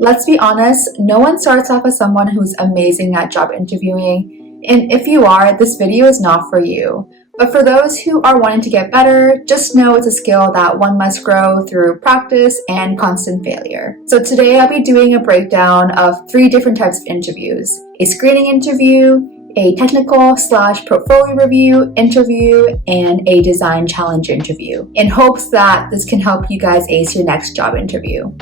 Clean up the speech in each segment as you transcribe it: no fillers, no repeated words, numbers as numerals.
Let's be honest, no one starts off as someone who's amazing at job interviewing, and if you are, this video is not for you. But for those who are wanting to get better, just know it's a skill that one must grow through practice and constant failure. So today I'll be doing a breakdown of 3 different types of interviews: a screening interview, a technical/portfolio review interview, and a design challenge interview, in hopes that this can help you guys ace your next job interview.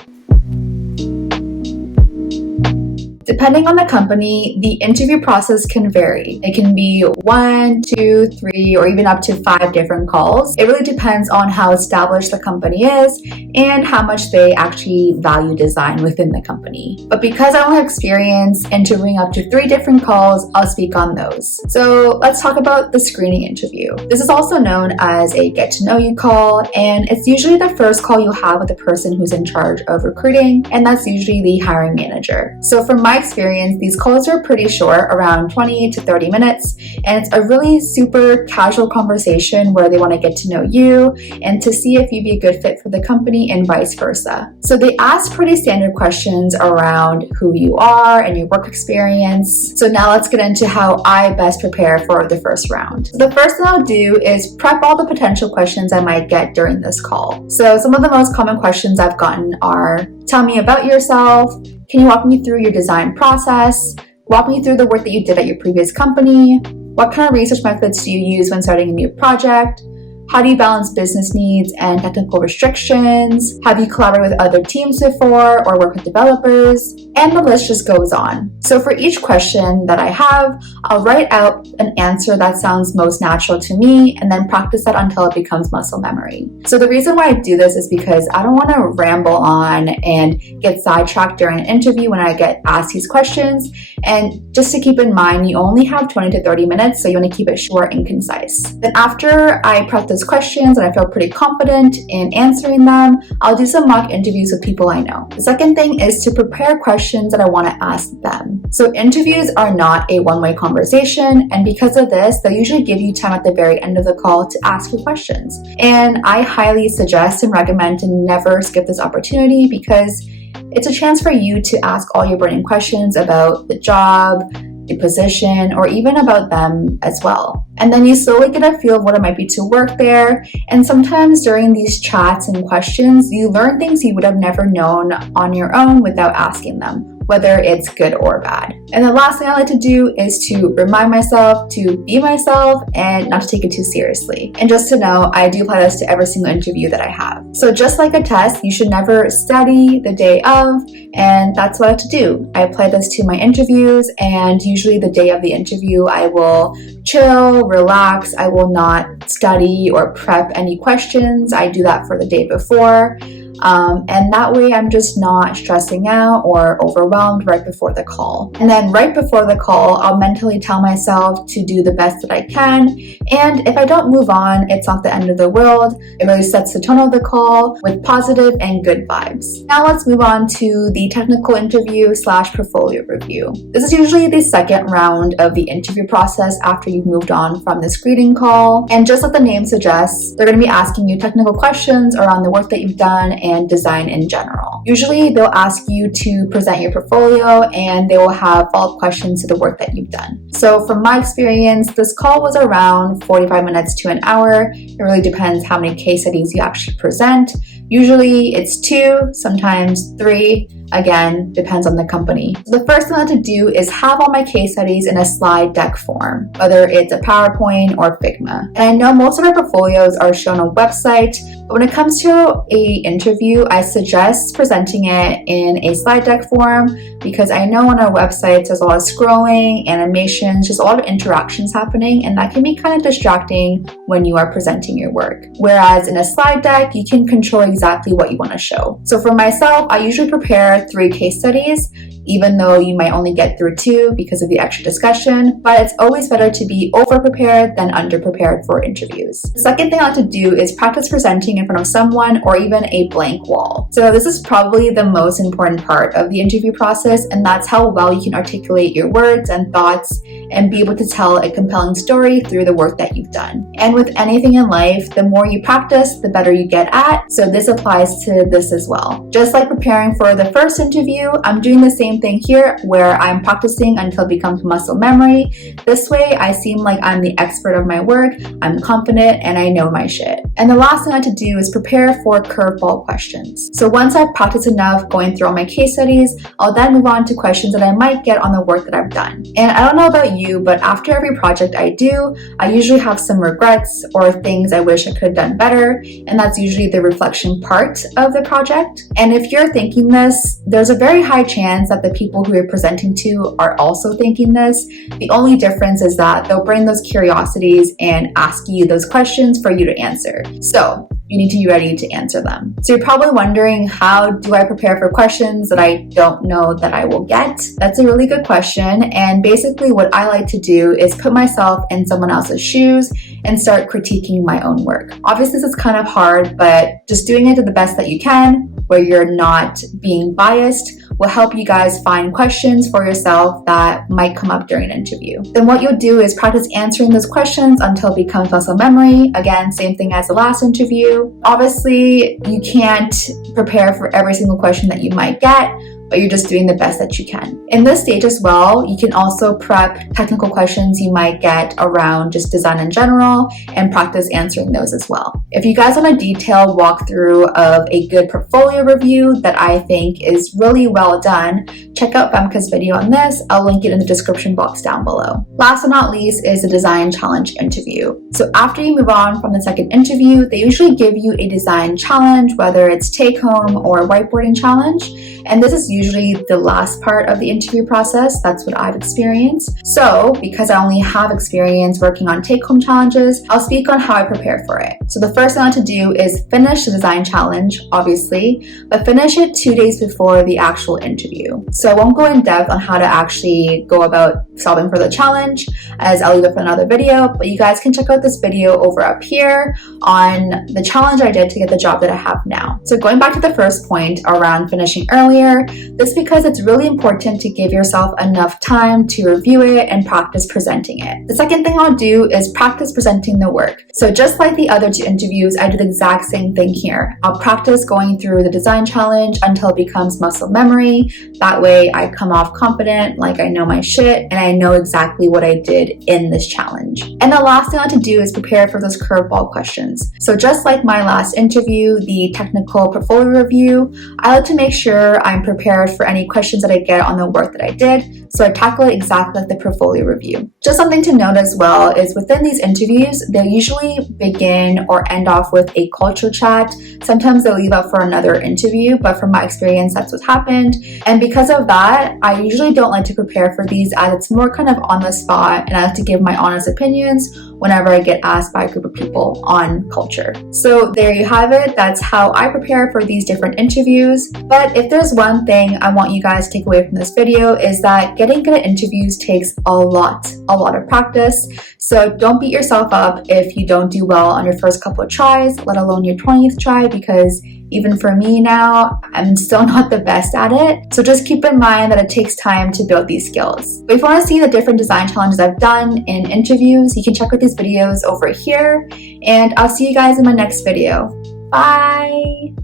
Depending on the company, the interview process can vary. It can be 1, 2, 3, or even up to 5 different calls. It really depends on how established the company is and how much they actually value design within the company. But because I only have experience interviewing up to 3 different calls, I'll speak on those. So let's talk about the screening interview. This is also known as a get to know you call, and it's usually the first call you have with the person who's in charge of recruiting, and that's usually the hiring manager. So from my experience, these calls are pretty short, around 20 to 30 minutes, and it's a really super casual conversation where they want to get to know you and to see if you'd be a good fit for the company and vice versa. So they ask pretty standard questions around who you are and your work experience. So now let's get into how I best prepare for the first round. So the first thing I'll do is prep all the potential questions I might get during this call. So some of the most common questions I've gotten are: tell me about yourself. Can you walk me through your design process? Walk me through the work that you did at your previous company. What kind of research methods do you use when starting a new project? How do you balance business needs and technical restrictions? Have you collaborated with other teams before or worked with developers? And the list just goes on. So for each question that I have, I'll write out an answer that sounds most natural to me and then practice that until it becomes muscle memory. So the reason why I do this is because I don't want to ramble on and get sidetracked during an interview when I get asked these questions. And just to keep in mind, you only have 20 to 30 minutes, so you want to keep it short and concise. Then after I prep those questions and I feel pretty confident in answering them, I'll do some mock interviews with people I know. The second thing is to prepare questions that I want to ask them. So interviews are not a one-way conversation, and because of this, they'll usually give you time at the very end of the call to ask your questions. And I highly suggest and recommend to never skip this opportunity, because it's a chance for you to ask all your burning questions about the job, the position, or even about them as well. And then you slowly get a feel of what it might be to work there. And sometimes during these chats and questions, you learn things you would have never known on your own without asking them, whether it's good or bad. And the last thing I like to do is to remind myself to be myself and not to take it too seriously. And just to know, I do apply this to every single interview that I have. So just like a test, you should never study the day of, and that's what I like to do. I apply this to my interviews, and usually the day of the interview, I will chill, relax. I will not study or prep any questions. I do that for the day before. And that way I'm just not stressing out or overwhelmed right before the call. And then right before the call, I'll mentally tell myself to do the best that I can. And if I don't move on, it's not the end of the world. It really sets the tone of the call with positive and good vibes. Now let's move on to the technical interview/portfolio review. This is usually the second round of the interview process after you've moved on from the screening call. And just like the name suggests, they're going to be asking you technical questions around the work that you've done and design in general. Usually they'll ask you to present your portfolio, and they will have follow-up questions to the work that you've done. So from my experience, this call was around 45 minutes to an hour. It really depends how many case studies you actually present. Usually it's 2, sometimes 3. Again, depends on the company. So the first thing I like to do is have all my case studies in a slide deck form, whether it's a PowerPoint or Figma. And I know most of our portfolios are shown on a website, but when it comes to an interview, I suggest presenting it in a slide deck form, because I know on our websites there's a lot of scrolling, animations, just a lot of interactions happening, and that can be kind of distracting when you are presenting your work. Whereas in a slide deck, you can control exactly what you want to show. So for myself, I usually prepare 3 case studies. even though you might only get through 2 because of the extra discussion, but it's always better to be over-prepared than under-prepared for interviews. The second thing I like to do is practice presenting in front of someone or even a blank wall. So this is probably the most important part of the interview process, and that's how well you can articulate your words and thoughts and be able to tell a compelling story through the work that you've done. And with anything in life, the more you practice, the better you get at. So this applies to this as well. Just like preparing for the first interview, I'm doing the same thing here where I'm practicing until it becomes muscle memory. This way, I seem like I'm the expert of my work, I'm confident, and I know my shit. And the last thing I have to do is prepare for curveball questions. So once I've practiced enough going through all my case studies, I'll then move on to questions that I might get on the work that I've done. And I don't know about you, but after every project I do, I usually have some regrets or things I wish I could have done better, and that's usually the reflection part of the project. And if you're thinking this, there's a very high chance that the people who you're presenting to are also thinking this. The only difference is that they'll bring those curiosities and ask you those questions for you to answer. So you need to be ready to answer them. So you're probably wondering, how do I prepare for questions that I don't know that I will get? That's a really good question. And basically what I like to do is put myself in someone else's shoes and start critiquing my own work. Obviously this is kind of hard, but just doing it to the best that you can, where you're not being biased, will help you guys find questions for yourself that might come up during an interview. Then what you'll do is practice answering those questions until it becomes muscle memory. Again, same thing as the last interview. Obviously, you can't prepare for every single question that you might get, but you're just doing the best that you can. In this stage as well, you can also prep technical questions you might get around just design in general and practice answering those as well. If you guys want a detailed walkthrough of a good portfolio review that I think is really well done, check out Femke's video on this. I'll link it in the description box down below. Last but not least is the design challenge interview. So after you move on from the second interview, they usually give you a design challenge, whether it's take home or whiteboarding challenge. And this is usually the last part of the interview process. That's what I've experienced. So because I only have experience working on take-home challenges, I'll speak on how I prepare for it. So the first thing I have to do is finish the design challenge, obviously, but finish it 2 days before the actual interview. So I won't go in depth on how to actually go about solving for the challenge, as I'll leave it for another video, but you guys can check out this video over up here on the challenge I did to get the job that I have now. So going back to the first point around finishing early, this is because it's really important to give yourself enough time to review it and practice presenting it. The second thing I'll do is practice presenting the work. So just like the other 2 interviews, I do the exact same thing here. I'll practice going through the design challenge until it becomes muscle memory. That way I come off confident, like I know my shit, and I know exactly what I did in this challenge. And the last thing I have to do is prepare for those curveball questions. So just like my last interview, the technical portfolio review, I like to make sure I'm prepared for any questions that I get on the work that I did, so I tackle it exactly like the portfolio review. Just something to note as well is within these interviews, they usually begin or end off with a culture chat. Sometimes they'll leave out for another interview, but from my experience, that's what happened. And because of that, I usually don't like to prepare for these, as it's more kind of on the spot, and I have to give my honest opinions whenever I get asked by a group of people on culture. So there you have it. That's how I prepare for these different interviews. But if there's one thing I want you guys to take away from this video, is that getting good at interviews takes a lot of practice. So don't beat yourself up if you don't do well on your first couple of tries, let alone your 20th try, because even for me now, I'm still not the best at it. So just keep in mind that it takes time to build these skills. But if you want to see the different design challenges I've done in interviews, you can check out these videos over here, and I'll see you guys in my next video. Bye!